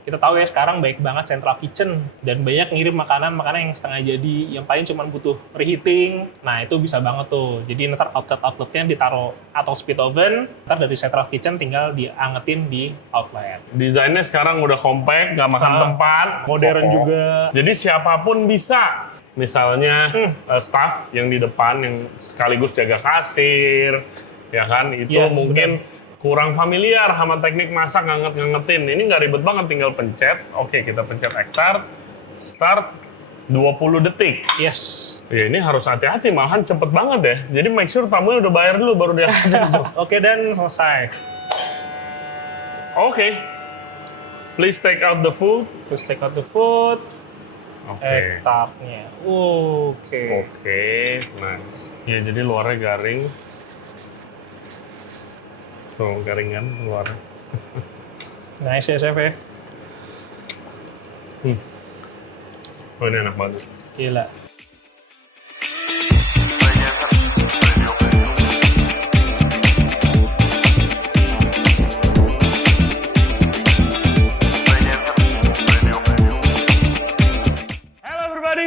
kita tahu ya sekarang baik banget central kitchen dan banyak ngirim makanan-makanan yang setengah jadi, yang paling cuma butuh reheating. Nah itu bisa banget tuh. Jadi ntar outletnya ditaruh atau speed oven, ntar dari central kitchen tinggal diangetin di outlet. Desainnya sekarang udah compact, nggak makan tempat, Modern kokoh. juga. Jadi siapapun bisa. Misalnya staff yang di depan yang sekaligus jaga kasir, ya kan? Itu Iya, mungkin kurang familiar sama teknik masak ngangetin. Ini nggak ribet banget, tinggal pencet. Oke, kita pencet start 20 detik. Yes. Ya ini harus hati-hati, malahan cepet banget ya. Jadi make sure tamunya udah bayar dulu baru dia. Oke, dan selesai. Oke. Please take out the food. Terus take out the food. Oke. Egg tartnya. Oke. Oke, nice. Ya jadi luarnya garing. Tuh, garing kan luarnya. Nice ya, Chef ya. Oh ini enak banget. Gila.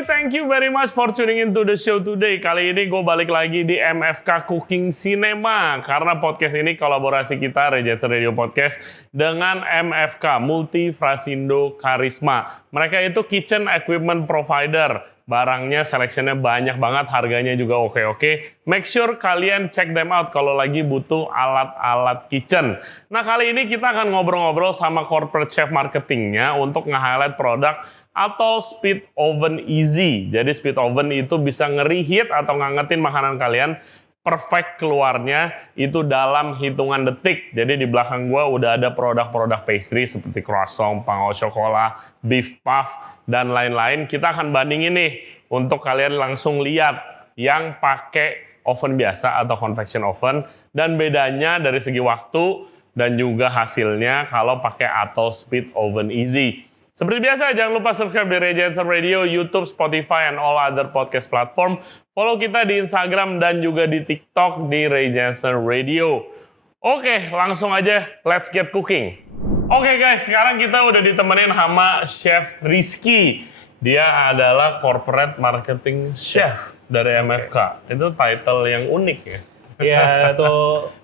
Thank you very much for tuning into the show today. Kali ini gue balik lagi di MFK Cooking Cinema. Karena podcast ini kolaborasi kita, Regency Radio Podcast, dengan MFK, Multi Frasindo Karisma. Mereka itu kitchen equipment provider. Barangnya, seleksinya banyak banget, harganya juga oke-oke. Make sure kalian check them out kalau lagi butuh alat-alat kitchen. Nah kali ini kita akan ngobrol-ngobrol sama corporate chef marketingnya untuk nge-highlight produk atau speed oven easy. Jadi speed oven itu bisa nge-reheat atau ngangetin makanan kalian perfect keluarnya itu dalam hitungan detik. Jadi di belakang gua udah ada produk-produk pastry seperti croissant, pain au chocolat, beef puff, dan lain-lain. Kita akan bandingin nih untuk kalian langsung lihat yang pakai oven biasa atau convection oven dan bedanya dari segi waktu dan juga hasilnya kalau pakai atau speed oven easy. Seperti biasa, jangan lupa subscribe di Regency Radio, YouTube, Spotify, and all other podcast platform. Follow kita di Instagram dan juga di TikTok di Regency Radio. Oke, langsung aja, let's get cooking. Oke guys, sekarang kita udah ditemenin sama Chef Rizky. Dia adalah Corporate Marketing Chef dari MFK. Itu title yang unik ya? Iya, itu.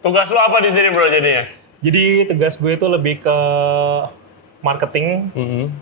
Tugas lu apa di sini bro jadinya? Jadi tugas gue itu lebih ke marketing,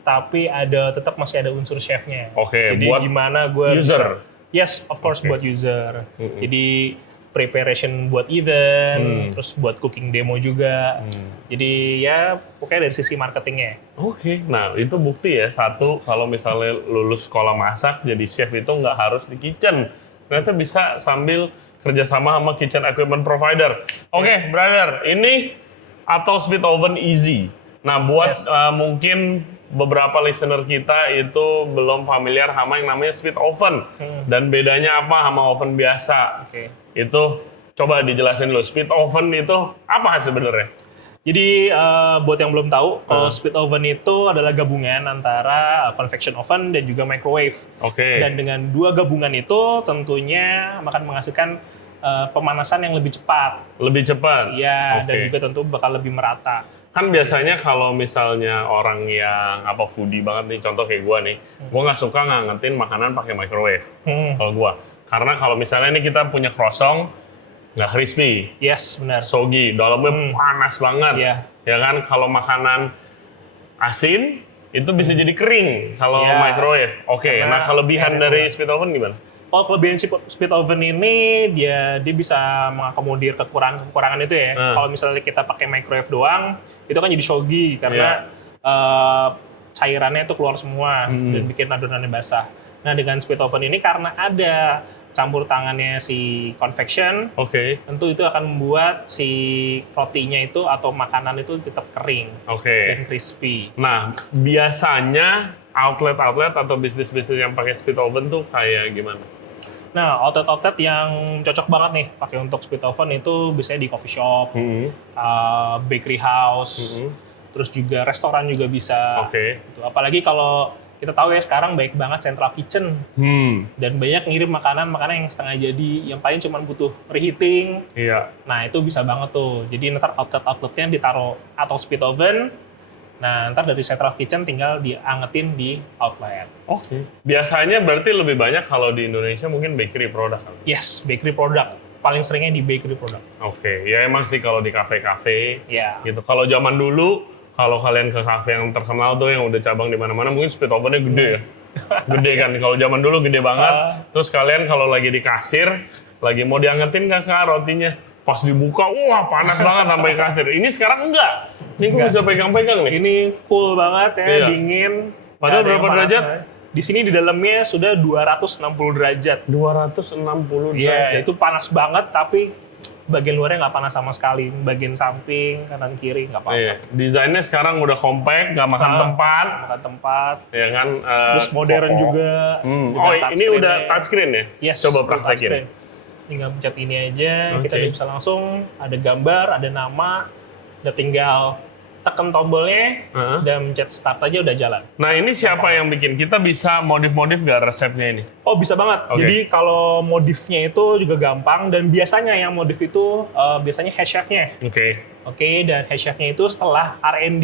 tapi tetap masih ada unsur chefnya. Oke, jadi buat gimana gue user? Yes, of course buat user. Jadi preparation buat event, terus buat cooking demo juga. Jadi ya pokoknya dari sisi marketingnya. Oke, nah itu bukti ya. Satu, kalau misalnya lulus sekolah masak jadi chef itu nggak harus di kitchen. Ternyata bisa sambil kerjasama sama kitchen equipment provider. Oke, brother, ini atau speed oven easy. Nah, buat mungkin beberapa listener kita itu belum familiar sama yang namanya speed oven. Dan bedanya apa sama oven biasa. Itu coba dijelasin dulu. Speed oven itu apa sebenarnya? Jadi buat yang belum tahu, kalau speed oven itu adalah gabungan antara convection oven dan juga microwave. Dan dengan dua gabungan itu tentunya akan menghasilkan pemanasan yang lebih cepat. Lebih cepat? Iya, dan juga tentu bakal lebih merata. Kan biasanya kalau misalnya orang yang foodie banget nih, contoh kayak gue nih, gue nggak suka ngangetin makanan pakai microwave. Kalau gue, karena kalau misalnya ini kita punya croissant nggak crispy, yes benar, soggy, dalamnya panas banget, ya kan? Kalau makanan asin itu bisa jadi kering kalau microwave. Nah kelebihan dari speed oven gimana? Kalau kelebihan speed oven ini dia bisa mengakomodir kekurangan itu ya. Kalau misalnya kita pakai microwave doang, itu kan jadi soggy karena cairannya itu keluar semua dan bikin adonannya basah. Nah dengan speed oven ini karena ada campur tangannya si convection, tentu itu akan membuat si rotinya itu atau makanan itu tetap kering dan crispy. Nah biasanya outlet atau bisnis-bisnis yang pakai speed oven tuh kayak gimana? Nah, outlet yang cocok banget nih pakai untuk speed oven itu biasanya di coffee shop, bakery house, terus juga restoran juga bisa. Gitu. Apalagi kalau kita tahu ya sekarang baik banget central kitchen dan banyak ngirim makanan yang setengah jadi, yang paling cuma butuh reheating. Nah, itu bisa banget tuh. Jadi ntar outletnya ditaruh atau speed oven, Nah, ntar dari central kitchen tinggal diangetin di outlet. Oke. Biasanya berarti lebih banyak kalau di Indonesia mungkin bakery product. Yes, bakery product. Paling seringnya di bakery product. Oke, ya emang sih kalau di kafe-kafe Ya. gitu. Kalau zaman dulu, kalau kalian ke kafe yang terkenal tuh yang udah cabang di mana-mana, mungkin speed ovennya gede ya. Gede kan, kalau zaman dulu gede banget. Terus kalian kalau lagi di kasir, lagi mau diangetin nggak Kak rotinya? Pas dibuka, wah panas banget sampai kasir. Ini sekarang enggak. Ini gue bisa pegang-pegang nih. Ini cool banget ya, Iya. dingin. Padahal Nggak ada yang berapa panas, derajat? ya. Di sini di dalamnya sudah 260 derajat. 260 Iya, derajat. itu panas banget, tapi bagian luarnya nggak panas sama sekali. Bagian samping, kanan kiri nggak apa-apa. Iya. Desainnya sekarang udah compact, nggak makan tempat. Makan tempat. Ya kan. Terus modern kokoh. juga. dengan Oh, ini touchscreen-nya. udah touchscreen ya? Yes, Coba full touchscreen. praktekin. Tinggal pencet ini aja, Oke. kita udah bisa langsung ada gambar, ada nama, udah tinggal tekan tombolnya Heeh. dan pencet start aja udah jalan. Nah ini siapa yang bikin? Kita bisa modif-modif gak resepnya ini? Oh bisa banget. Oke. Jadi kalau modifnya itu juga gampang dan biasanya yang modif itu biasanya head chef-nya. Oke. Oke, dan head chef-nya itu setelah R&D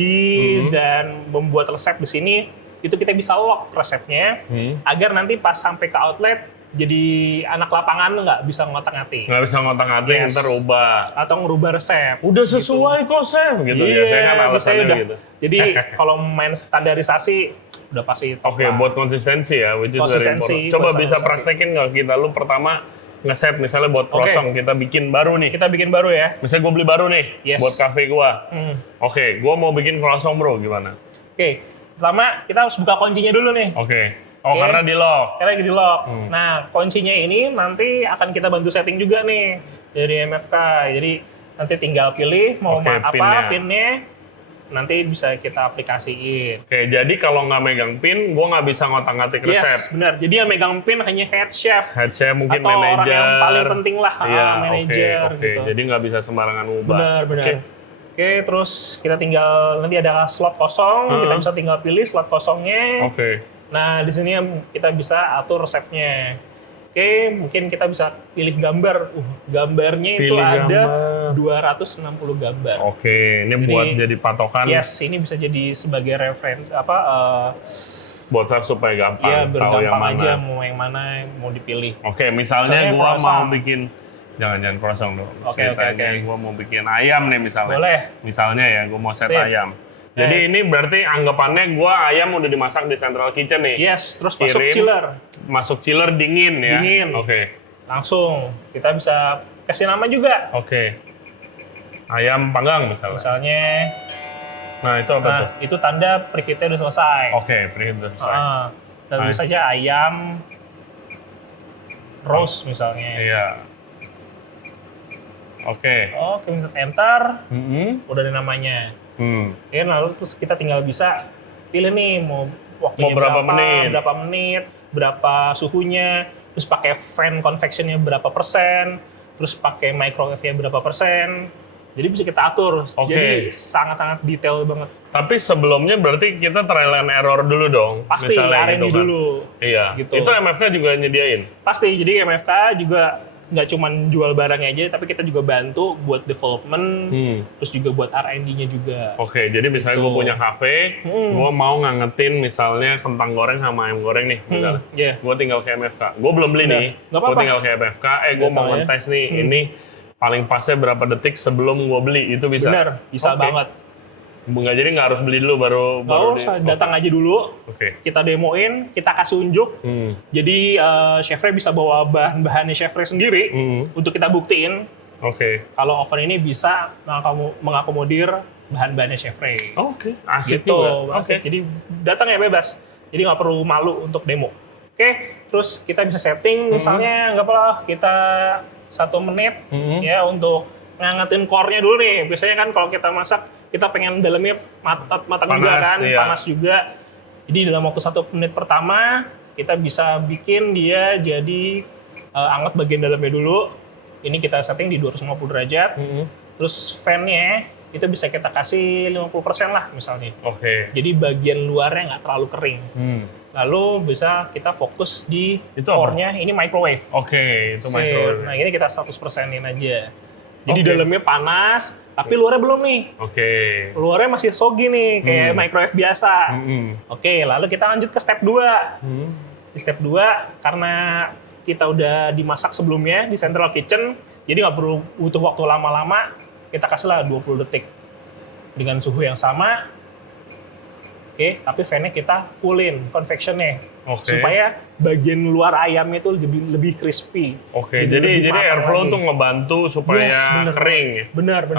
dan membuat resep di sini, itu kita bisa lock resepnya agar nanti pas sampai ke outlet jadi anak lapangan nggak bisa ngotak-ngatik Nggak bisa ngotak-ngatik, Yes. ntar ubah. atau ngerubah resep. Udah sesuai kok chef gitu ya. Saya kan biasanya alasannya udah. gitu. Jadi kalau main standarisasi udah pasti top Oke, lah. buat konsistensi ya, which is very Konsistensi, important. Coba buat bisa standarisasi. praktekin nggak kita? Lu pertama nge-set misalnya buat croissant, kita bikin baru nih. Kita bikin baru ya. Misalnya gue beli baru nih, Yes. buat cafe gua. Hmm. Oke, gua mau bikin croissant bro, gimana? Oke, pertama kita harus buka kuncinya dulu nih. Oke. Oh, Oke. karena di lock. Kita lagi di lock. Nah, kuncinya ini nanti akan kita bantu setting juga nih dari MFK. Jadi nanti tinggal pilih mau Oke, apa pinnya. pinnya. Nanti bisa kita aplikasiin. Oke, jadi kalau nggak megang pin, gua nggak bisa ngotak-ngatik resep. Yes, benar. Jadi yang megang pin hanya head chef Head chef mungkin atau orang manajer. yang paling penting lah, Iya, manajer oke. gitu. Jadi nggak bisa sembarangan ubah. Benar. Oke. Oke, terus kita tinggal nanti ada slot kosong, kita bisa tinggal pilih slot kosongnya. Oke. Nah, di sini kita bisa atur resepnya. Oke, mungkin kita bisa pilih gambar. Gambarnya itu Pilih ada gambar. 260 gambar. Oke, ini Jadi, buat jadi patokan Yes, ini bisa jadi sebagai referensi buat chef supaya gampang ya tahu yang bergampang mana. aja mau yang mana mau dipilih. Oke, misalnya Misalnya gua croissant. mau bikin jangan croissant dong. Oke. Ceritanya gua mau bikin ayam nih misalnya. Boleh. Misalnya ya, gua mau set Sip. ayam. Jadi ini berarti anggapannya gua ayam udah dimasak di central kitchen nih. Yes, terus masuk Kirim. chiller. Masuk chiller dingin ya. Dingin. Oke. Langsung kita bisa kasih nama juga. Oke. Ayam panggang misalnya. Misalnya, Nah, itu apa tuh? nah itu tanda preheatnya udah selesai. Oke, preheat udah selesai. Dan tulis saja ayam roast misalnya. Iya. Oke. Oke, pencet enter, Mm-mm. udah ada namanya. Hmm. Ya, lalu terus kita tinggal bisa pilih nih mau waktunya Mau berapa menit. berapa suhunya, terus pakai fan convectionnya berapa persen, terus pakai microwave-nya berapa persen. Jadi bisa kita atur. Oke. Jadi sangat-sangat detail banget. Tapi sebelumnya berarti kita trial and error dulu dong. Pasti misalnya R&D gitu kan. dulu. Iya. Gitu. Itu MFK juga nyediain. Pasti. Jadi MFK juga nggak cuma jual barangnya aja, tapi kita juga bantu buat development, terus juga buat R&D-nya juga. Oke, jadi misalnya gue Gitu. punya kafe, gue mau ngangetin misalnya kentang goreng sama ayam goreng nih, misalnya. Iya. Gue tinggal ke MFK. Gue belum beli Udah. nih. Nggak Gue apa-apa. tinggal ke MFK. Gue mau Datang aja. ngetes nih, ini paling pasnya berapa detik sebelum gue beli, itu bisa. Bener, bisa Oke. banget. Nggak, jadi nggak harus beli dulu baru Nggak usah, datang aja dulu, Oke. kita demoin, kita kasih unjuk. Jadi chef-nya bisa bawa bahan-bahannya chef-nya sendiri untuk kita buktiin Oke. kalau oven ini bisa mengakomodir bahan-bahannya chef-nya. Oke. Asik Gitu, juga. asik. Jadi datang ya bebas. Jadi nggak perlu malu untuk demo. Oke, terus kita bisa setting misalnya nggak apa kita 1 menit ya untuk ngangetin core-nya dulu nih. Biasanya kan kalau kita masak kita pengen dalamnya matang juga Panas, kan, iya. panas juga. Jadi dalam waktu 1 menit pertama kita bisa bikin dia jadi anget bagian dalamnya dulu. Ini kita setting di 250 derajat. Terus fan-nya itu bisa kita kasih 50% lah misalnya. Oke. Jadi bagian luarnya nggak terlalu kering. Lalu bisa kita fokus di Itu apa? core-nya, ini microwave. Oke, itu Sip. microwave. Nah ini kita 100%-in aja. Jadi dalamnya panas, tapi luarnya belum nih. Luarnya masih soggy nih, kayak microwave biasa. Oke, lalu kita lanjut ke step 2. Di step 2, karena kita udah dimasak sebelumnya di central kitchen, jadi nggak perlu butuh waktu lama-lama, kita kasihlah 20 detik. Dengan suhu yang sama, tapi fan-nya kita fullin, convection-nya. Supaya bagian luar ayamnya itu lebih crispy. Jadi airflow tuh ngebantu supaya kering. Benar.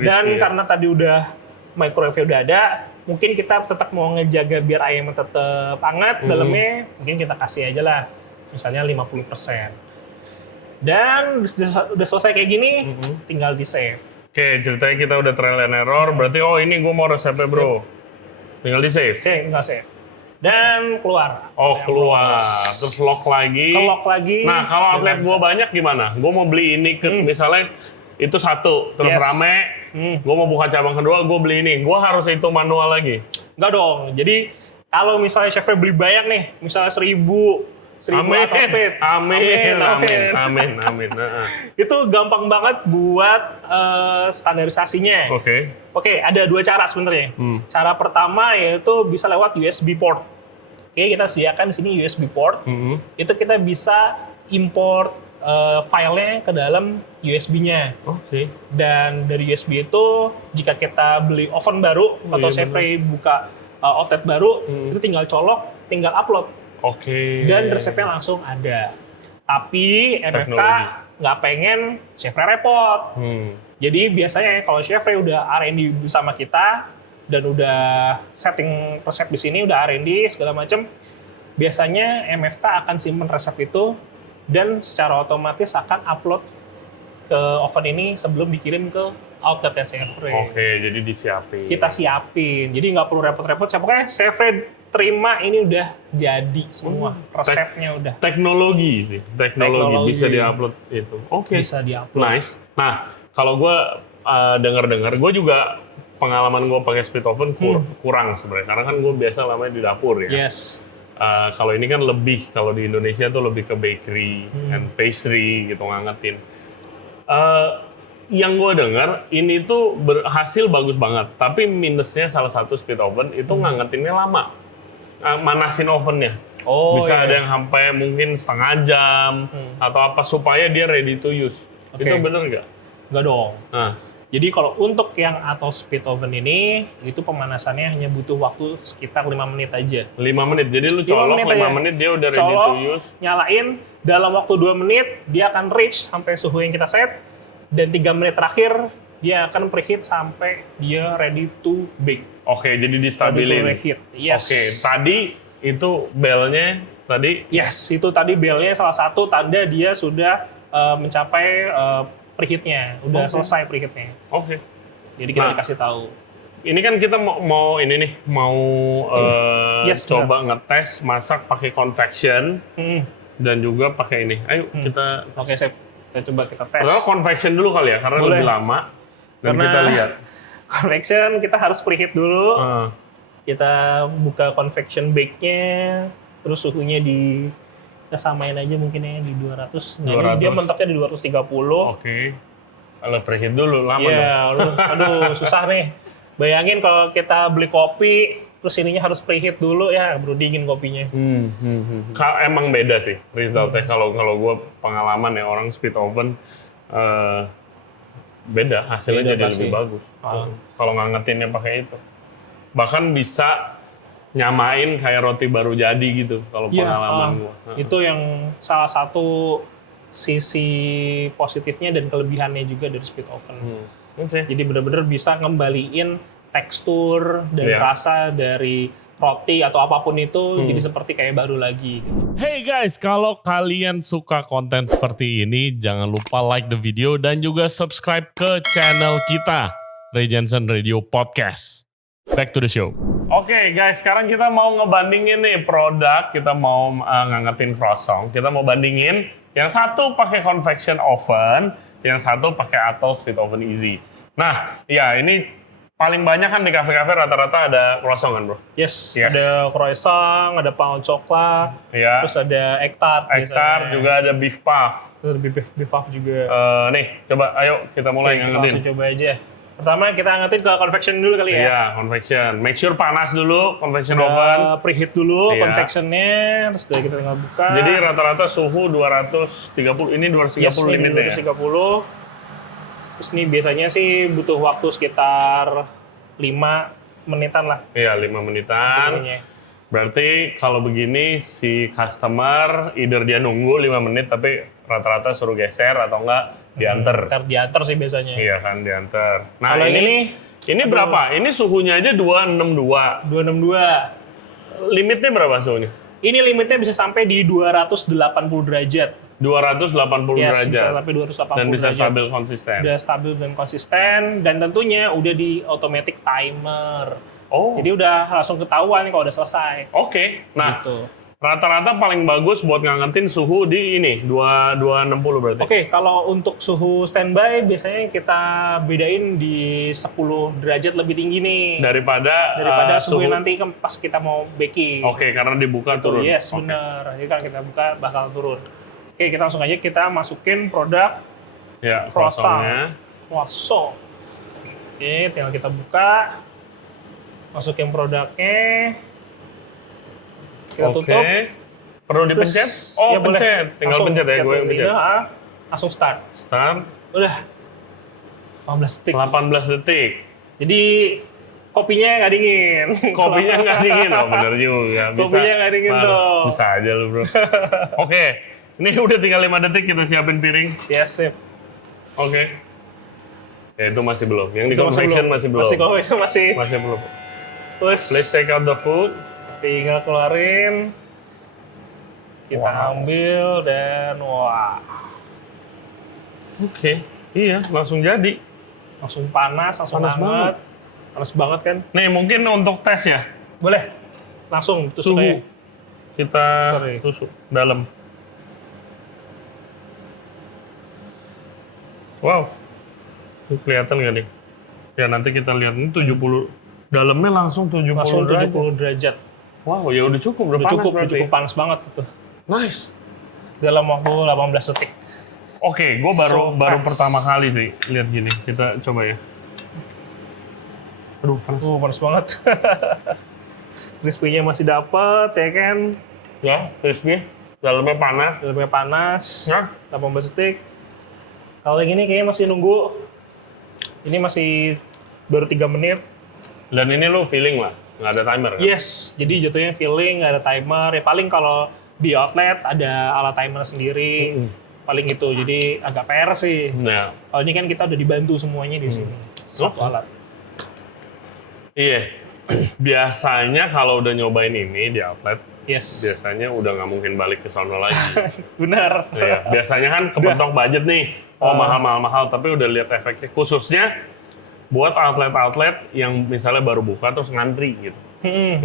Dan karena tadi udah microwave udah ada, mungkin kita tetap mau ngejaga biar ayamnya tetap hangat dalamnya, mungkin kita kasih aja lah, misalnya 50%. Dan udah selesai kayak gini, tinggal di save. Ceritanya kita udah trial and error, berarti ini gue mau resepnya bro. Tinggal di save? Tinggal save. Dan keluar. Keluar. Terus lock lagi. Nah, kalau outlet gue banyak gimana? Gue mau beli ini, misalnya itu satu, terus rame, gue mau buka cabang kedua, gue beli ini. Gue harus hitung manual lagi? Enggak dong. Jadi, kalau misalnya chefnya beli banyak nih, misalnya 1000 atau speed. Amin. Itu gampang banget buat standarisasinya. Oke, ada 2 cara sebenarnya. Cara pertama yaitu bisa lewat USB port. Kita sediakan di sini USB port. Itu kita bisa import filenya ke dalam USB-nya. Dan dari USB itu, jika kita beli oven baru atau chefnya buka outlet baru, itu tinggal colok, tinggal upload. Dan resepnya langsung ada. Tapi MFK nggak pengen chefnya repot. Jadi biasanya kalau chefnya udah R&D bersama kita dan udah setting resep di sini, udah R&D segala macam, biasanya MFK akan simpen resep itu dan secara otomatis akan upload ke oven ini sebelum dikirim ke outletnya chefnya. Jadi disiapin. Kita siapin. Jadi nggak perlu repot-repot. Pokoknya chefnya terima ini udah jadi semua resepnya udah. Teknologi bisa diupload itu. Bisa diupload. Nice. Nah, kalau gue dengar-dengar, gue juga pengalaman gue pakai split oven kurang sebenarnya, karena kan gue biasa lamanya di dapur ya. Kalau ini kan lebih, kalau di Indonesia tuh lebih ke bakery and pastry gitu, ngangetin. Yang gue dengar ini tuh hasil bagus banget, tapi minusnya salah satu split oven itu ngangetinnya lama. Manasin ovennya. Bisa ada yang sampai mungkin setengah jam atau apa supaya dia ready to use. Itu bener nggak? Nggak dong. Jadi kalau untuk yang atau split oven ini, itu pemanasannya hanya butuh waktu sekitar 5 menit aja. 5 menit? Jadi lu colok 5 menit dia udah ready to use? Nyalain, dalam waktu 2 menit, dia akan reach sampai suhu yang kita set, dan 3 menit terakhir, dia akan preheat sampai dia ready to bake. Jadi distabilin. Yes. Tadi itu belnya tadi? Yes, itu tadi belnya salah satu tanda dia sudah mencapai preheatnya, udah selesai preheatnya. Jadi kita dikasih tahu. Ini kan kita mau coba ngetes masak pakai convection dan juga pakai ini. Ayo kita. Coba kita tes. Kalau convection dulu kali ya, karena lebih lama. Dan kita lihat. Convection kita harus preheat dulu. Kita buka convection bake-nya, terus suhunya kita samain aja mungkin ya di 200. Nah, dia mentoknya di 230. Kalau preheat dulu lama dong. Aduh, susah nih. Bayangin kalau kita beli kopi, terus ininya harus preheat dulu ya, baru dingin kopinya. Emang beda sih resultnya. Kalau gue pengalaman ya, orang split oven beda, hasilnya jadi lebih bagus. Kalau ngangetinnya pakai itu. Bahkan bisa nyamain kayak roti baru jadi gitu, kalau pengalaman gue. Itu yang salah satu sisi positifnya dan kelebihannya juga dari split oven. Jadi benar-benar bisa ngembaliin tekstur dan rasa dari roti atau apapun itu jadi seperti kayak baru lagi. Hey guys, kalau kalian suka konten seperti ini, jangan lupa like the video dan juga subscribe ke channel kita, Ray Jensen Radio Podcast. Back to the show. Oke guys, sekarang kita mau ngebandingin nih produk, kita mau ngangetin croissant. Kita mau bandingin, yang satu pakai convection oven, yang satu pakai Atoll split oven easy. Nah, ya ini paling banyak kan di kafe-kafe rata-rata ada croissant kan bro? Yes. Ada croissant, ada pain coklat, terus ada egg tart. Juga ada beef puff. Terus beef puff juga. Nih, coba ayo kita mulai ngangetin. Langsung coba aja. Pertama kita angetin ke convection dulu kali ya. Iya, convection. Make sure panas dulu, convection oven. Preheat dulu convectionnya, terus kita tinggal buka. Jadi rata-rata suhu 230, ini 230 limitnya. 230. Terus ini biasanya sih butuh waktu sekitar 5 menitan lah. Iya, 5 menitan. Berarti kalau begini si customer either dia nunggu 5 menit tapi rata-rata suruh geser atau enggak diantar. Diantar sih biasanya. Iya kan, diantar. Nah, kalau ini berapa? Ini suhunya aja 262. 262. Limitnya berapa suhunya? Ini limitnya bisa sampai di 280 derajat. 280 derajat. Bisa sampai 280 dan bisa derajat. stabil konsisten. Udah stabil dan konsisten dan tentunya udah di automatic timer. Oh. Jadi udah langsung ketahuan nih kalau udah selesai. Oke. Nah, gitu. Rata-rata paling bagus buat ngangetin suhu di ini 260 berarti. Oke, kalau untuk suhu standby biasanya kita bedain di 10 derajat lebih tinggi nih. Daripada suhu nanti pas kita mau baking. Oke, karena dibuka turun. Yes, benar. Jadi kalau kita buka bakal turun. Oke, kita langsung aja kita masukin produk croissant. Croissant. Oke, tinggal kita buka. Masukin produknya. Kita tutup. Perlu dipencet? Ya pencet. Tinggal langsung pencet ya, gue yang pencet. Langsung start. Start. Udah. 18 detik. 18 detik. Jadi kopinya nggak dingin. Kopinya nggak dingin, oh bener juga. Bisa, kopinya nggak dingin tuh. Bisa aja lu bro. Oke, ini udah tinggal 5 detik kita siapin piring. Yes, sip. Oke. Ya itu masih belum. Yang di convection masih belum. Masih belum. Please take out the food. Tinggal keluarin. Kita ambil dan wah. Oke. Iya, langsung jadi. Langsung panas, langsung hangat. Panas banget kan? Nih, mungkin untuk tes ya. Boleh. Langsung tusuk suhu. Kita tusuk dalam. Wow. Ini kelihatan nggak nih? Ya nanti kita lihat ini 70. Dalamnya langsung 70 derajat. Wow, ya udah cukup. Udah cukup panas banget itu. Nice. Dalam waktu 18 detik. Oke, gue baru pertama kali sih lihat gini. Kita coba ya. Aduh, panas. Panas banget. Crispy-nya masih dapet, ya kan? Ya, crispy. Dalamnya panas. Ya. 18 detik. Kalau yang ini kayaknya masih nunggu. Ini masih baru 3 menit. Dan ini lu feeling lah, nggak ada timer kan? Yes, jadi jatuhnya feeling, nggak ada timer. Ya paling kalau di outlet ada alat timer sendiri. Paling itu, jadi agak PR sih. Nah. Kalau ini kan kita udah dibantu semuanya di sini. Satu alat. Iya. Biasanya kalau udah nyobain ini di outlet, biasanya udah nggak mungkin balik ke sono lagi. Benar. Iya. Biasanya kan kepentok budget nih. Mahal, tapi udah lihat efeknya. Khususnya buat outlet-outlet yang misalnya baru buka terus ngantri gitu.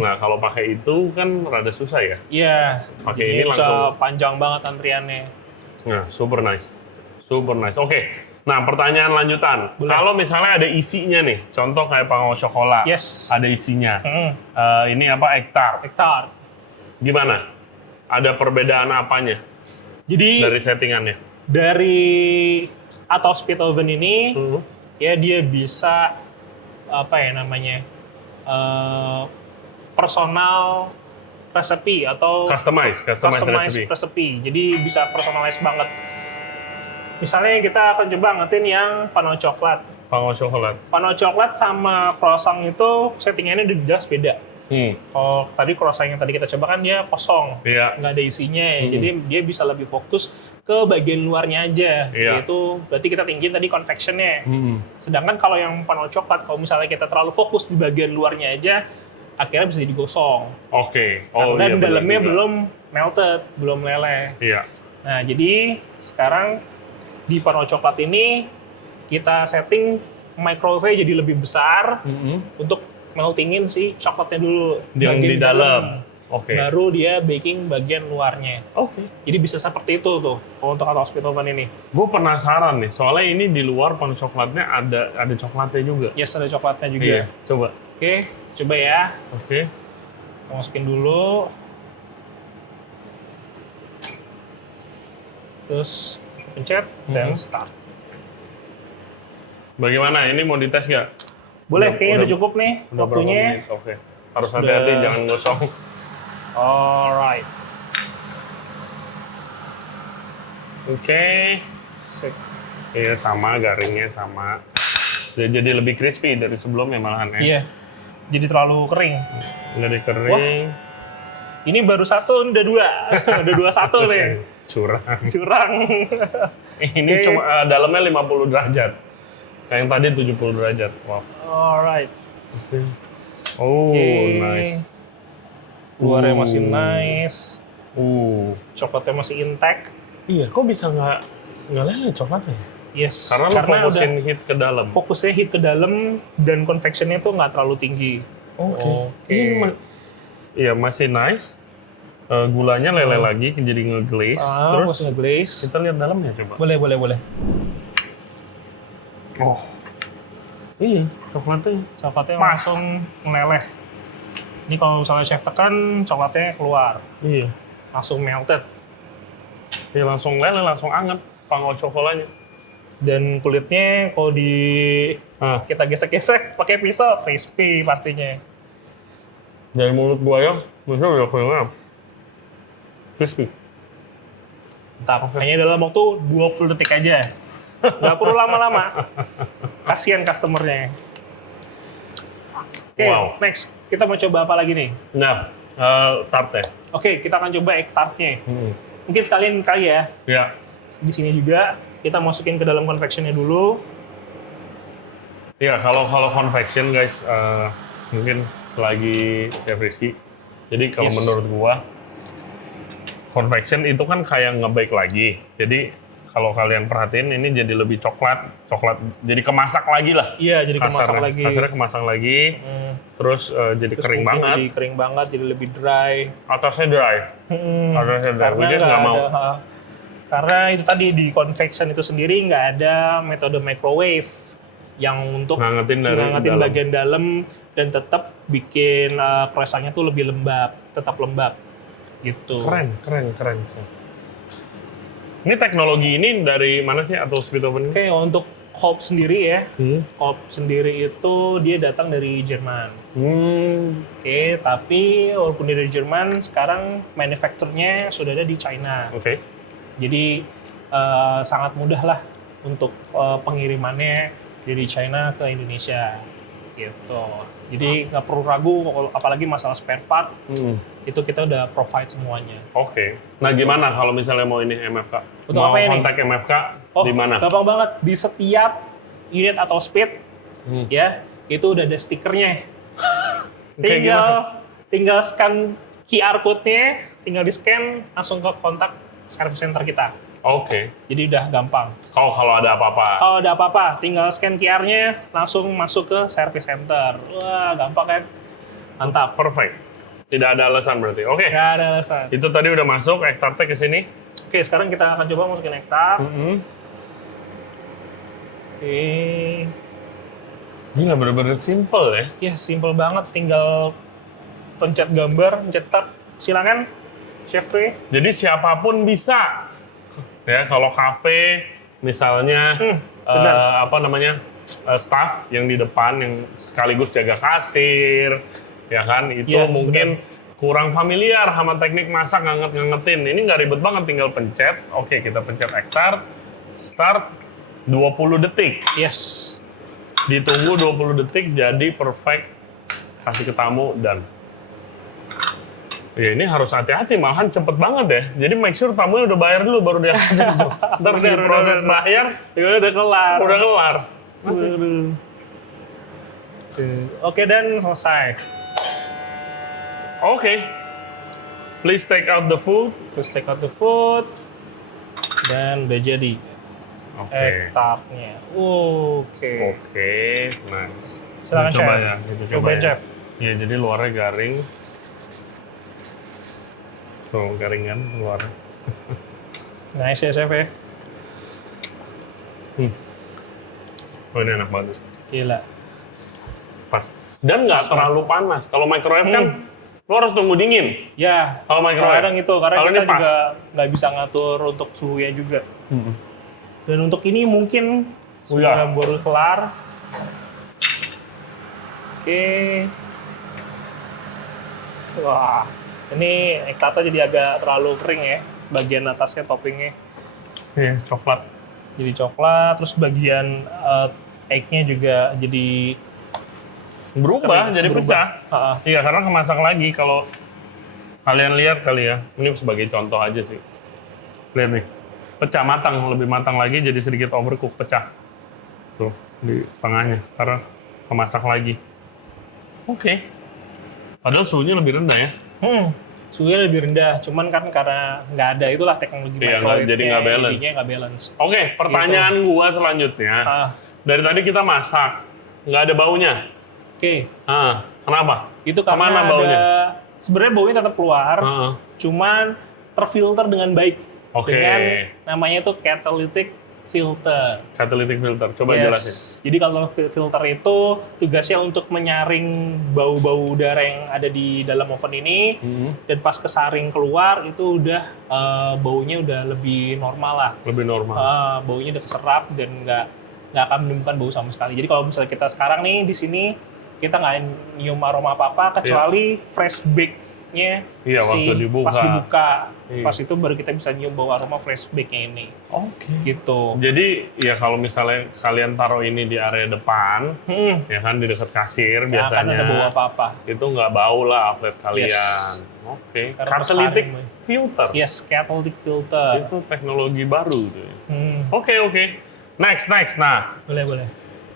Nah, kalau pakai itu kan rada susah ya. Iya. Pakai ini langsung panjang banget antriannya. Nah, super nice. Oke. Nah, pertanyaan lanjutan. Kalau misalnya ada isinya nih, contoh kayak pain coklat. Yes. Ada isinya. Ini apa? Egg tart. Gimana? Ada perbedaan apanya? Jadi dari settingannya? Dari atau speed oven ini, ya dia bisa personal recipe atau customize recipe. Jadi bisa personalize banget. Misalnya kita akan coba ngetin yang pain coklat. Pain coklat sama croissant itu settingannya udah jelas beda. Kalau tadi croissant yang tadi kita coba kan dia kosong, nggak ada isinya ya. Jadi dia bisa lebih fokus ke bagian luarnya aja. Yaitu berarti kita tinggiin tadi convectionnya. Sedangkan kalau yang pain coklat, kalau misalnya kita terlalu fokus di bagian luarnya aja, akhirnya bisa jadi gosong. Oke. Karena dalamnya belum melted, belum meleleh. Iya. Nah, jadi sekarang di pain coklat ini kita setting microwave jadi lebih besar untuk meltingin si coklatnya dulu. Yang di dalam. Oke. Baru dia baking bagian luarnya. Oke. Jadi bisa seperti itu tuh kalau untuk auto split oven ini. Gue penasaran nih, soalnya ini di luar pan coklatnya ada coklatnya juga. Yes, ada coklatnya juga. Iya, coba. Oke, coba ya. Oke. Kita masukin dulu. Terus kita pencet dan start. Bagaimana? Ini mau dites nggak? Boleh, kayaknya udah cukup nih Udah berapa waktunya. menit? Oke. Harus hati-hati, jangan gosong. Alright. Oke. Sip. Iya, sama, garingnya sama. Jadi lebih crispy dari sebelumnya malahan ya. Iya. Jadi terlalu kering. Jadi kering. Ini baru satu, udah dua. Udah 2-1 nih. Curang. Curang. Ini Oke. cuma dalamnya 50 derajat. Yang tadi 70 derajat. Wow. Alright. Oh, Oke. nice. Luarnya masih nice. Coklatnya masih intact. Iya, kok bisa nggak lele coklatnya? Yes. Karena lo fokusin heat ke dalam. Fokusnya heat ke dalam dan convectionnya tuh nggak terlalu tinggi. Oke. Iya, masih nice. Gulanya lele lagi, jadi nge-glaze. Terus Terus nge-glaze. kita lihat dalamnya coba. Boleh. Oh, iya, coklatnya. Coklatnya Pas. langsung meleleh. Ini kalau misalnya chef tekan, coklatnya keluar. Iya. Langsung melted. Dia langsung lele, langsung anget pango cokolanya. Dan kulitnya kalau kita gesek-gesek pakai pisau, crispy pastinya. Dari mulut gua ya, maksudnya udah keluar. Crispy. Mantap. Hanya dalam waktu 20 detik aja. Nggak perlu lama-lama. Kasihan customernya. Oke, Wow. next. Kita mau coba apa lagi nih? Nah, tarte. Oke, kita akan coba egg tartnya. Mungkin sekalian kali ya. Ya. Di sini juga kita masukin ke dalam convectionnya dulu. Ya, kalau convection guys, mungkin selagi Chef Rizky. Jadi kalau Yes. menurut gua, convection itu kan kayak nge-bake lagi. Jadi kalau kalian perhatiin ini jadi lebih coklat, jadi kemasak lagi lah. Iya, jadi kemasak Kasarnya. lagi. Kasarnya kemasak lagi, terus jadi Terus kering mungkin banget. Jadi kering banget, jadi lebih dry. Atasnya dry. Atasnya dry. Which is nggak mau. Karena itu tadi di convection itu sendiri nggak ada metode microwave yang untuk Ngangetin dari ngangetin dalam. bagian dalam dan tetap bikin croissantnya tuh lebih lembab, tetap lembab gitu. Keren. Ini teknologi ini dari mana sih atau split oven? Oke, untuk Kolb sendiri ya, Kolb sendiri itu dia datang dari Jerman. Oke, tapi walaupun dia dari Jerman, sekarang manufacturnya sudah ada di China. Oke. Jadi sangat mudah lah untuk pengirimannya dari China ke Indonesia gitu. Jadi nggak perlu ragu, apalagi masalah spare part, itu kita udah provide semuanya. Oke. Nah gimana kalau misalnya mau ini MFK? Untuk mau apa ini? kontak MFK di mana? Gampang banget. Di setiap unit atau speed, ya itu udah ada stikernya. tinggal scan QR code-nya, tinggal di scan, langsung ke kontak service center kita. Oke. Jadi udah gampang. Kalau ada apa-apa. Kalau ada apa-apa, tinggal scan QR-nya, langsung masuk ke service center. Wah, gampang kan? Mantap. Perfect. Tidak ada alasan berarti. Oke. Nggak ada alasan. Itu tadi udah masuk, egg tarte ke sini. Oke, sekarang kita akan coba masukin egg tart. Oke. Gila, bener-bener simple ya. Ya, simple banget. Tinggal pencet gambar, pencet tart. Silakan, Chef Ray. Jadi siapapun bisa. Ya, kalau kafe misalnya staff yang di depan yang sekaligus jaga kasir, ya kan, itu Iya, mungkin kurang familiar sama teknik masak ngangetin. Ini nggak ribet banget, tinggal pencet. Oke, kita pencet egg tart, start 20 detik. Yes. Ditunggu 20 detik jadi perfect, kasih ke tamu dan ya ini harus hati-hati, malahan cepet banget ya. Jadi make sure tamunya udah bayar dulu baru dia tuh. Ntar di proses bayar udah kelar. udah kelar. Oke, dan selesai. Oke. Please take out the food. Terus take out the food. Dan udah jadi. Oke. Egg tartnya. Oke. Oke, nice. Silakan, Kita coba Chef. ya, kita coba Cobain, ya. Chef. Ya, jadi luarnya garing. Tuh, garing kan keluar. Nice ya, Chef ya. Oh, ini enak banget. Gila. Pas. Dan nggak terlalu panas. Kalau microwave kan, lo harus tunggu dingin. Ya, Kalau microwave. kadang itu, karena Kalau kita ini pas. juga nggak bisa ngatur untuk suhunya juga. Dan untuk ini mungkin sudah baru kelar. Oke. Wah, ini egg tart jadi agak terlalu kering ya. Bagian atasnya toppingnya Iya, coklat. jadi coklat, terus bagian egg-nya juga jadi Berubah, jadi pecah. Ha-ha. Iya, karena kemasak lagi. Kalau kalian lihat kali ya, ini sebagai contoh aja sih. Lihat nih, pecah matang, lebih matang lagi, jadi sedikit overcook, pecah. Tuh, di tengahnya, karena kemasak lagi. Oke. Padahal suhunya lebih rendah ya. Suhunya lebih rendah, cuman kan karena nggak ada itulah teknologi Iya, microwave jadi nggak balance. jadinya nggak balance. Oke, pertanyaan gua selanjutnya. Dari tadi kita masak, nggak ada baunya. Oke, Kenapa? itu karena Kemana baunya? sebenarnya baunya tetap keluar, Heeh. cuman terfilter dengan baik. Oke. Dengan namanya itu catalytic filter. Catalytic filter, coba Yes. jelasin. Jadi kalau filter itu tugasnya untuk menyaring bau-bau udara yang ada di dalam oven ini, dan pas kesaring keluar itu udah baunya udah lebih normal lah. Lebih normal. Baunya udah keserap dan nggak akan menimbulkan bau sama sekali. Jadi kalau misalnya kita sekarang nih di sini kita nggak nyium aroma apa-apa kecuali fresh bake-nya Iya, waktu dibuka. pas dibuka. Iya. Pas itu baru kita bisa nyium bau aroma fresh bake-nya ini. Oke. Gitu. Jadi ya kalau misalnya kalian taruh ini di area depan, ya kan di dekat kasir Nggak akan biasanya, ada bau apa-apa. itu nggak bau lah outlet kalian. Yes. Oke. Karena Catalytic tersaring, filter. Yes, catalytic filter. Itu teknologi baru tuh. Hmm, Oke. Next. Nah, boleh.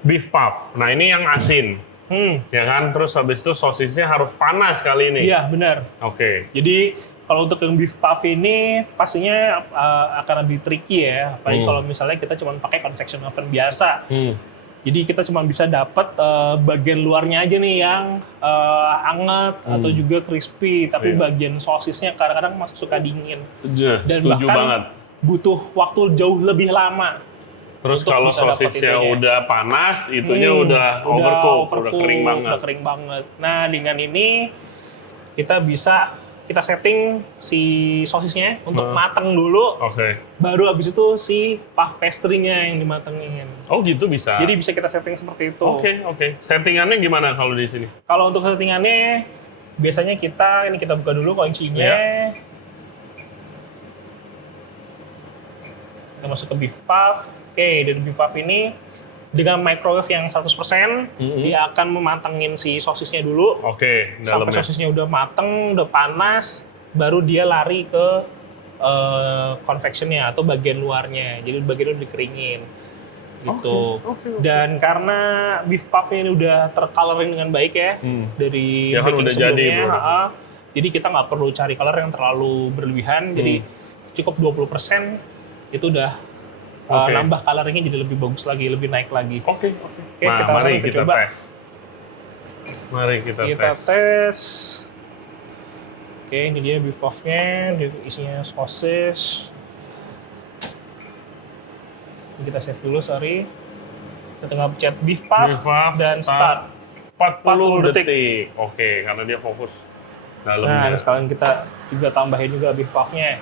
beef puff. Nah, ini yang asin. Ya kan? Terus habis itu sosisnya harus panas kali ini. Iya, benar. Oke. Jadi kalau untuk yang beef puff ini pastinya akan lebih tricky ya. Apalagi kalau misalnya kita cuma pakai convection oven biasa. Jadi kita cuma bisa dapat bagian luarnya aja nih yang anget atau juga crispy, tapi bagian sosisnya kadang-kadang masih suka dingin. Dan Setuju bahkan banget. butuh waktu jauh lebih lama. Terus untuk kalau bisa dapat sosisnya itunya. udah panas, itunya udah overcook, udah kering banget. Udah kering banget. Nah, dengan ini kita setting si sosisnya untuk matang dulu. Oke. Baru habis itu si puff pastry-nya yang dimatengin. Oh gitu bisa. Jadi bisa kita setting seperti itu. Oke. Settingannya gimana kalau di sini? Kalau untuk settingannya biasanya kita buka dulu kuncinya. Ya. Kita masuk ke beef puff. Oke, dari beef puff ini dengan microwave yang 100%, dia akan mematengin si sosisnya dulu. Oke, Sampai dalamnya. sosisnya udah mateng, udah panas, baru dia lari ke convectionnya atau bagian luarnya. Jadi bagian udah dikeringin. Gitu. Oke. Dan karena beef puff-nya ini udah tercoloring dengan baik ya, dari Ya kan baking udah jadi, sebelumnya, bro. jadi kita nggak perlu cari color yang terlalu berlebihan. Jadi cukup 20% itu udah nambah coloringnya jadi lebih bagus lagi, lebih naik lagi. Oke. Nah, Mari kita coba. tes. Mari kita tes. tes. Oke, ini dia beef puff-nya, isinya sosis. Ini kita save dulu, sorry. Kita tinggal pencet beef puff, dan start. 40 detik. Oke, karena dia fokus dalamnya. Nah, sekarang kita juga tambahin juga beef puff-nya.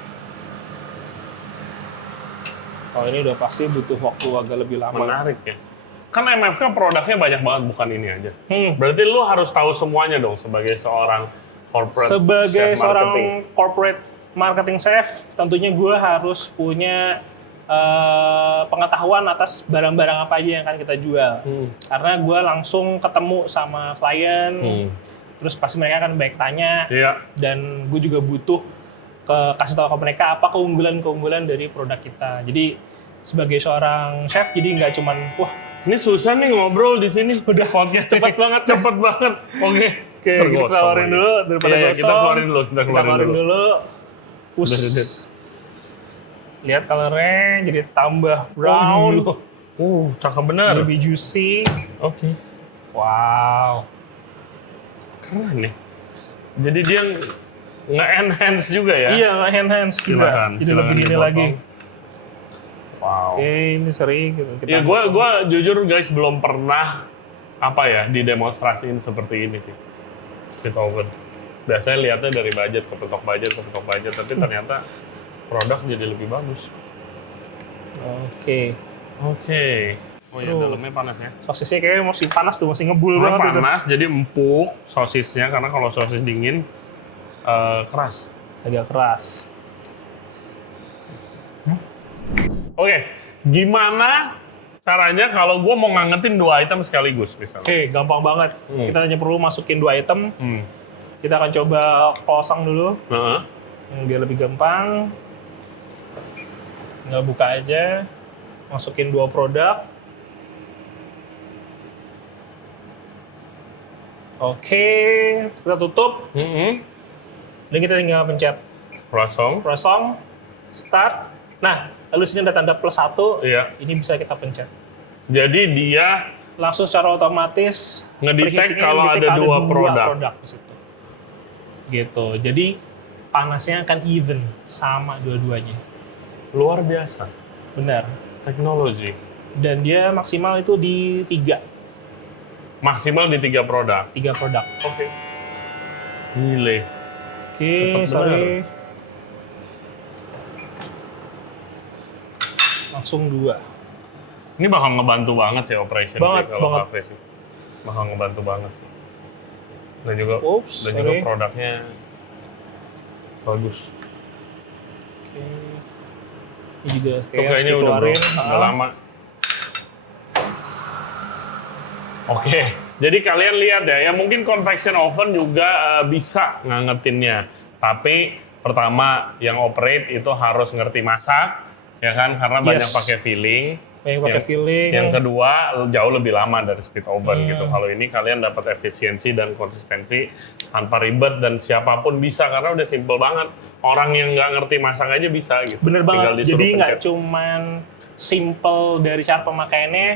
Kalau ini udah pasti butuh waktu agak lebih lama. Menarik ya. Kan MFK produknya banyak banget, bukan ini aja. Hmm. Berarti lu harus tahu semuanya dong sebagai seorang corporate Sebagai chef seorang marketing. corporate marketing chef, tentunya gue harus punya pengetahuan atas barang-barang apa aja yang akan kita jual. Karena gue langsung ketemu sama klien, terus pasti mereka akan banyak tanya, Iya. dan gue juga butuh kasih tahu ke mereka apa keunggulan-keunggulan dari produk kita. Jadi sebagai seorang chef, jadi nggak cuman Ini susah nih ngobrol di sini. Udah podcast cepet banget. Cepet banget. Oke. Oke, kita keluarin dulu daripada Iya, gosong. kita keluarin dulu. Kita keluarin dulu. Lihat colornya jadi tambah brown, Cakep bener. lebih juicy. Oke. Wow. Keren nih. Jadi dia nge-enhance juga ya? Iya, enhance juga. Jadi lebih ini dipotong. lagi. Wow. Oke, ini sering gitu. Ya gue jujur guys belum pernah didemonstrasiin seperti ini sih. Speed oven. Biasanya lihatnya dari budget, kepetok budget, tapi ternyata produk jadi lebih bagus. Oke. Oh iya, dalamnya panas ya. Sosisnya kayaknya masih panas tuh, masih ngebul Karena banget panas, jadi empuk sosisnya. Karena kalau sosis dingin, keras. Agak keras. Oke, gimana caranya kalau gue mau ngangetin 2 item sekaligus misalnya? Oke, gampang banget. Kita hanya perlu masukin 2 item. Kita akan coba kosong dulu. Biar lebih gampang. Tinggal buka aja. Masukin 2 produk. Oke, kita tutup. Dan kita tinggal pencet kosong, start. Nah, lalu sini ada tanda +1. Iya. Ini bisa kita pencet. Jadi dia Langsung secara otomatis ngedetect preheatingnya kalau ngedetect ada 2 produk. di situ. Gitu. Jadi panasnya akan even sama dua-duanya. Luar biasa. Benar. Teknologi. Dan dia maksimal itu di 3 Maksimal di 3 produk. produk. Oke. Gile. Oke, Cepet sorry. bener. Langsung 2. Ini bakal ngebantu banget sih operation Banget, sih kalau banget. kafe sih. Bakal ngebantu banget sih. Dan juga Sorry. produknya bagus. Oke. Ini juga Tuh kayaknya udah lama. Oke, jadi kalian lihat ya mungkin convection oven juga bisa ngangetinnya. Tapi pertama yang operate itu harus ngerti masak, ya kan? Karena banyak pakai filling. Yang kedua jauh lebih lama dari speed oven gitu. Kalau ini kalian dapat efisiensi dan konsistensi tanpa ribet dan siapapun bisa karena udah simple banget. Orang yang nggak ngerti masak aja bisa gitu. Bener Tinggal banget. disuruh Jadi nggak pencet. cuman simple dari cara pemakaiannya,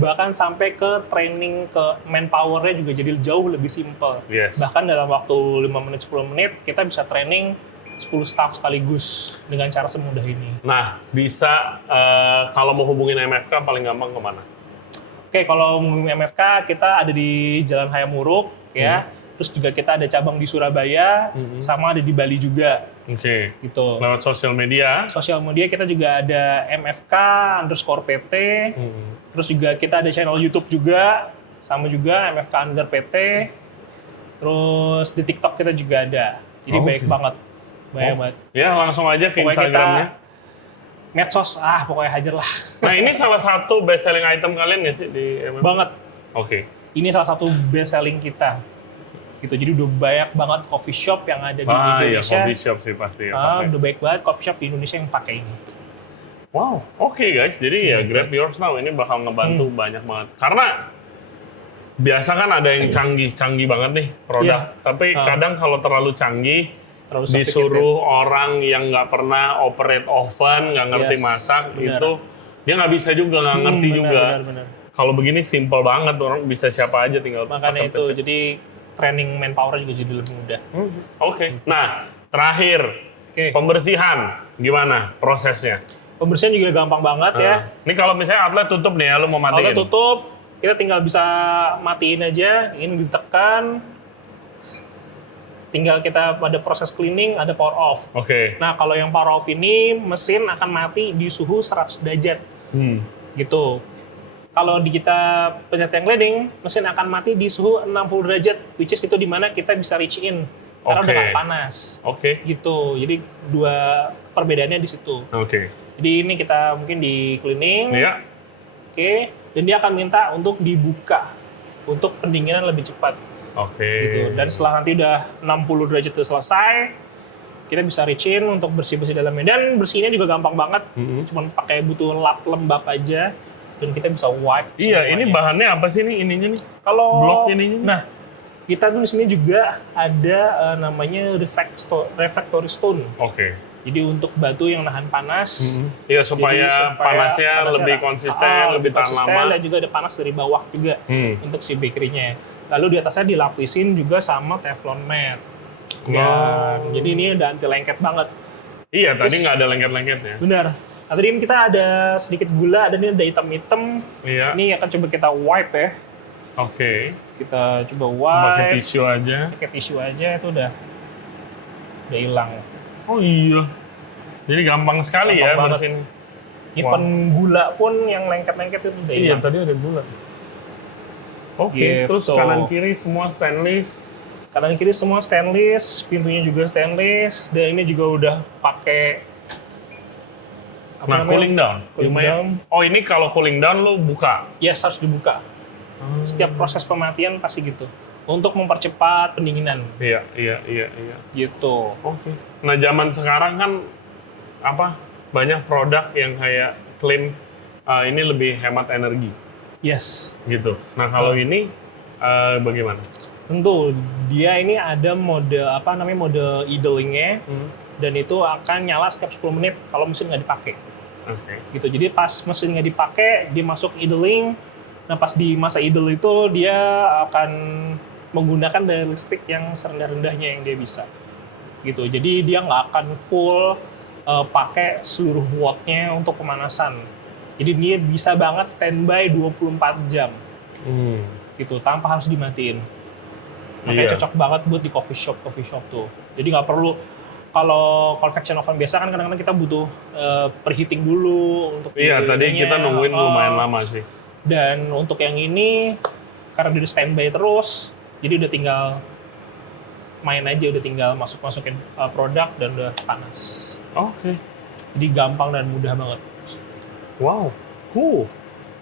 bahkan sampai ke training ke manpower-nya juga jadi jauh lebih simple. Yes. Bahkan dalam waktu 5 menit 10 menit kita bisa training 10 staff sekaligus dengan cara semudah ini. Nah, bisa kalau mau hubungin MFK paling gampang kemana? Oke, kalau menghubungi MFK kita ada di Jalan Hayamuruk ya. Terus juga kita ada cabang di Surabaya, sama ada di Bali juga. Oke. Gitu. Lewat sosial media. Sosial media kita juga ada MFK_PT. Terus juga kita ada channel YouTube juga, sama juga MFK_PT. Terus di TikTok kita juga ada. Jadi banyak banget. Banyak banget. Ya, langsung aja ke Pokoknya Instagramnya. Medsos, pokoknya hajar lah. Nah, ini salah satu best selling item kalian nggak sih di MFK? Banget. Oke. Ini salah satu best selling kita. Gitu. Jadi udah banyak banget coffee shop yang ada di Iya, Indonesia. coffee shop sih pasti ya pakai. Udah banyak banget coffee shop di Indonesia yang pakai ini. Wow, oke guys. Jadi ya grab yours now ini bakal ngebantu banyak banget. Karena biasa kan ada yang canggih banget nih produk. Tapi kadang kalau terlalu canggih, disuruh orang yang nggak pernah operate oven, nggak ngerti masak, itu dia nggak bisa juga, nggak ngerti juga. Benar. Kalau begini simple banget, orang bisa siapa aja tinggal Makanya itu, pencet. jadi training manpower juga jadi lebih mudah. Oke. Nah, terakhir, Oke. pembersihan gimana prosesnya? Pembersihan juga gampang banget ya. Ini kalau misalnya outlet tutup nih ya, lu mau matiin? Kalau tutup, kita tinggal bisa matiin aja, ini ditekan, tinggal kita pada proses cleaning, ada power off. Oke. Nah, kalau yang power off ini, mesin akan mati di suhu 100 derajat. Gitu. Kalau di kita pencet yang gliding, mesin akan mati di suhu 60 derajat, which is itu di mana kita bisa reach in. Karena udah nggak panas. Oke. Gitu. Jadi dua perbedaannya di situ. Oke. Jadi ini kita mungkin di cleaning. Iya. Oke. Dan dia akan minta untuk dibuka untuk pendinginan lebih cepat. Oke. Gitu. Dan setelah nanti udah 60 derajat itu selesai, kita bisa reach in untuk bersih-bersih dalamnya. Dan bersihnya juga gampang banget. Cuman pakai butuh lap lembab aja. Dan kita bisa wipe. Iya, semuanya. ini bahannya apa sih nih ininya nih? Kalau blok ininya. Nah, kita tuh di sini juga ada namanya refractory stone. Oke. Jadi untuk batu yang nahan panas. Iya, supaya panasnya lebih konsisten, lebih tahan konsisten, lama. dan juga ada panas dari bawah juga untuk si bakery-nya. Lalu di atasnya dilapisin juga sama teflon mat. Dan jadi ini udah anti lengket banget. Iya, tadi nggak ada lengket-lengketnya. Benar. Nah, tadi kita ada sedikit gula, dan ini ada hitam-hitam. Iya. Ini akan coba kita wipe ya. Oke. Kita coba wipe. Pakai tisu aja. Pakai tisu aja, itu udah hilang. Oh iya. Jadi gampang sekali Gampang ya banget. bersihin. Even gula pun yang lengket-lengket itu udah Iya, hilang. tadi ada gula. Oke, Gitu. terus kanan kiri semua stainless. Kanan kiri semua stainless, pintunya juga stainless, dan ini juga udah pakai Nah, cooling down. Cooling down. Oh, ini kalau cooling down lo buka. Yes, harus dibuka. Setiap proses pematian pasti gitu. Untuk mempercepat pendinginan. Iya. Gitu. Oke. Nah, zaman sekarang kan banyak produk yang kayak klaim ini lebih hemat energi Yes. gitu. Nah, kalau ini bagaimana? Tentu dia ini ada mode mode idlingnya, dan itu akan nyala setiap 10 menit kalau mesin nggak dipakai. Oke. Gitu. Jadi pas mesin nggak dipakai, dia masuk idling. Nah, pas di masa idle itu dia akan menggunakan daya listrik yang serendah-rendahnya yang dia bisa. Gitu. Jadi dia nggak akan full pakai seluruh wattnya untuk pemanasan. Jadi dia bisa banget standby 24 jam. Gitu, tanpa harus dimatiin. Makanya cocok banget buat di coffee shop tuh. Jadi nggak perlu, kalau convection oven biasa kan kadang-kadang kita butuh preheating dulu untuk Iya, tadi kita nungguin lumayan lama sih. Dan untuk yang ini karena dia standby terus, jadi udah tinggal main aja, udah tinggal masukin produk dan udah panas. Oke. Jadi gampang dan mudah banget. Wow, cool.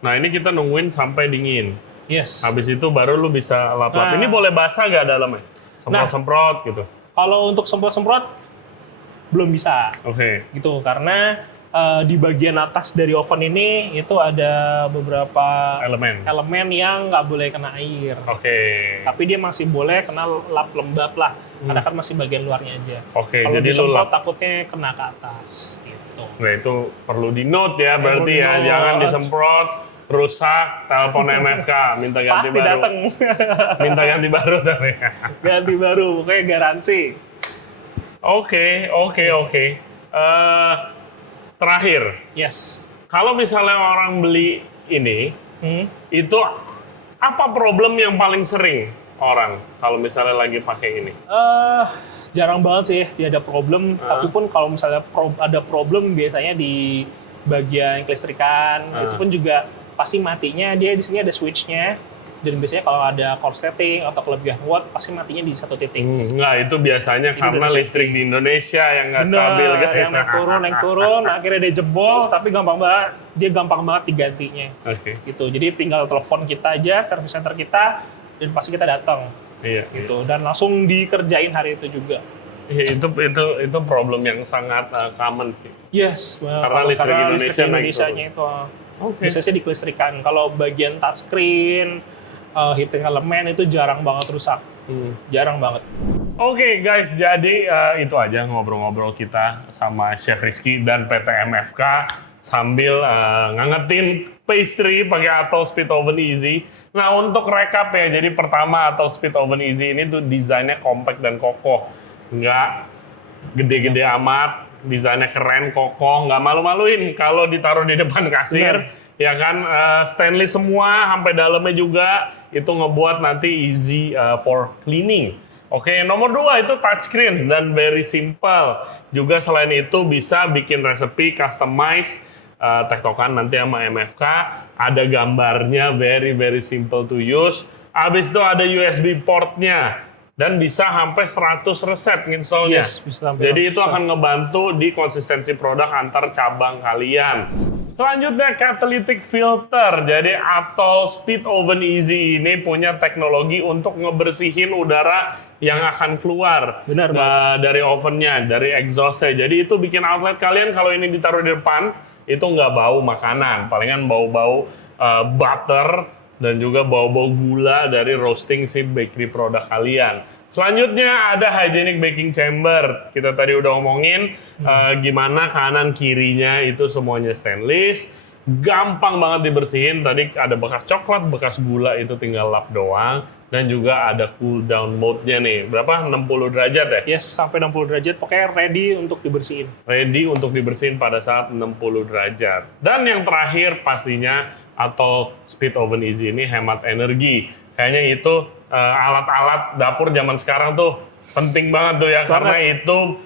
Nah, ini kita nungguin sampai dingin. Yes. Habis itu baru lu bisa lap-lap. Nah. Ini boleh basah nggak dalamnya? Semprot-semprot gitu. Kalau untuk semprot-semprot belum bisa. Oke. Gitu, karena di bagian atas dari oven ini itu ada beberapa elemen yang nggak boleh kena air. Oke. Tapi dia masih boleh kena lap lembab lah, karena kan masih bagian luarnya aja. Oke, Kalau jadi lu disemprot lap. takutnya kena ke atas gitu. Nah, itu perlu di note ya, berarti Perlu ya. di-note. Jangan disemprot, rusak, telepon MFK, minta ganti Pasti baru. dateng. Minta ganti baru tapi. Ganti baru, pokoknya garansi. Oke. Terakhir, Yes. kalau misalnya orang beli ini, itu apa problem yang paling sering orang kalau misalnya lagi pakai ini? Jarang banget sih dia ada problem, tapi pun kalau misalnya ada problem biasanya di bagian kelistrikan, itu pun juga pasti matinya dia di sini ada switch-nya, dan biasanya kalau ada korsleting atau kelebihan watt pasti matinya di satu titik. Nggak, itu biasanya karena dari listrik di Indonesia yang nggak Bener, stabil guys. yang naik turun, akhirnya dia jebol, tapi gampang banget digantinya. Oke. Gitu. Jadi tinggal telepon kita aja, service center kita, dan pasti kita datang. Iya. Gitu. Dan langsung dikerjain hari itu juga. Iya, itu problem yang sangat common sih. Yes, Karena listrik Indonesia naik Indonesia-nya itu Oke. biasanya di kelistrikan. Kalau bagian touchscreen, heating element itu jarang banget rusak. Jarang banget. Oke guys, jadi itu aja ngobrol-ngobrol kita sama Chef Rizky dan PT MFK sambil ngangetin pastry pakai Atoll Speed Oven Easy. Nah, untuk recap ya, jadi pertama Atoll Speed Oven Easy ini tuh desainnya compact dan kokoh. Nggak gede-gede amat, desainnya keren, kokoh, nggak malu-maluin kalau ditaruh di depan kasir. Ya kan, stainless semua, sampai dalamnya juga, itu ngebuat nanti easy for cleaning. Oke, nomor 2 itu touchscreen dan very simple. Juga selain itu bisa bikin resepi, customize, tektokan nanti sama MFK, ada gambarnya, very simple to use. Abis itu ada USB portnya. Dan bisa sampai 100 resep installnya. Yes, bisa sampai Jadi 100 itu akan ngebantu di konsistensi produk antar cabang kalian. Selanjutnya catalytic filter. Jadi Atoll Speed Oven Easy ini punya teknologi untuk ngebersihin udara yang akan keluar Benar, dari ovennya, dari exhaustnya. Jadi itu bikin outlet kalian kalau ini ditaruh di depan, itu nggak bau makanan. Palingan bau-bau butter, dan juga bau-bau gula dari roasting si bakery produk kalian. Selanjutnya ada hygienic baking chamber. Kita tadi udah ngomongin gimana kanan kirinya itu semuanya stainless. gampang banget dibersihin. Tadi ada bekas coklat, bekas gula itu tinggal lap doang. Dan juga ada cool down mode-nya nih. Berapa? 60 derajat ya? Yes, sampai 60 derajat. Pokoknya ready untuk dibersihin. Ready untuk dibersihin pada saat 60 derajat. Dan yang terakhir pastinya, atau Speed Oven Easy ini hemat energi. Kayaknya itu alat-alat dapur zaman sekarang tuh penting banget tuh ya. Karena itu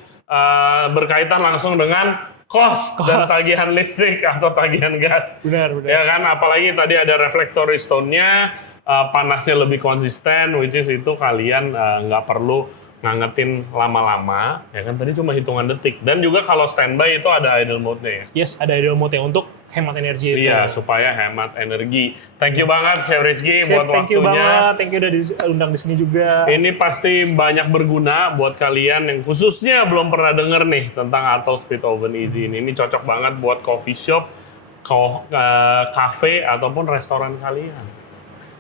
berkaitan langsung dengan kos dan tagihan listrik atau tagihan gas. Benar. Ya kan, apalagi tadi ada reflectory stone-nya, panasnya lebih konsisten, which is itu kalian nggak perlu ngangetin lama-lama, ya kan, tadi cuma hitungan detik. Dan juga kalau standby itu ada idle mode-nya ya? Yes, ada idle mode-nya untuk hemat energi itu. Iya, supaya hemat energi. Thank you banget Chef Rizky buat thank you waktunya. banget, thank you udah diundang di sini juga. Ini pasti banyak berguna buat kalian yang khususnya belum pernah denger nih tentang Atoll Speed Oven Easy ini. Ini cocok banget buat coffee shop, cafe, ataupun restoran kalian.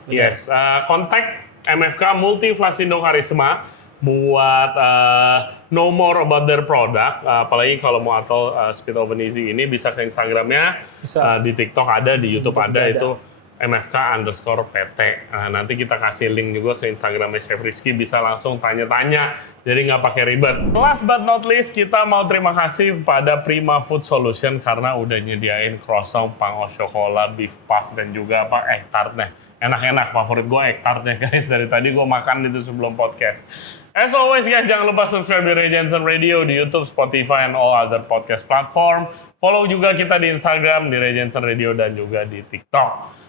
Yes, kontak MFK Multi Flasindo Karisma buat know more about their product. Apalagi kalau mau Atoll Speed Oven Easy ini bisa ke Instagramnya, di TikTok ada, di YouTube ada. Itu MFK_PT. Nanti kita kasih link juga ke Instagramnya Chef Rizky, bisa langsung tanya-tanya, jadi nggak pakai ribet. Last but not least, kita mau terima kasih pada Prima Food Solution karena udah nyediain croissant, pain au chocolat, beef puff, dan juga egg tartnya. Enak-enak, favorit gue egg tartnya guys, dari tadi gue makan itu sebelum podcast. As always guys, jangan lupa subscribe di Ray Jensen Radio di YouTube, Spotify, and all other podcast platform. Follow juga kita di Instagram di Ray Jensen Radio dan juga di TikTok.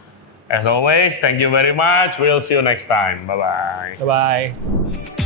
As always, thank you very much. We'll see you next time. Bye-bye. Bye-bye.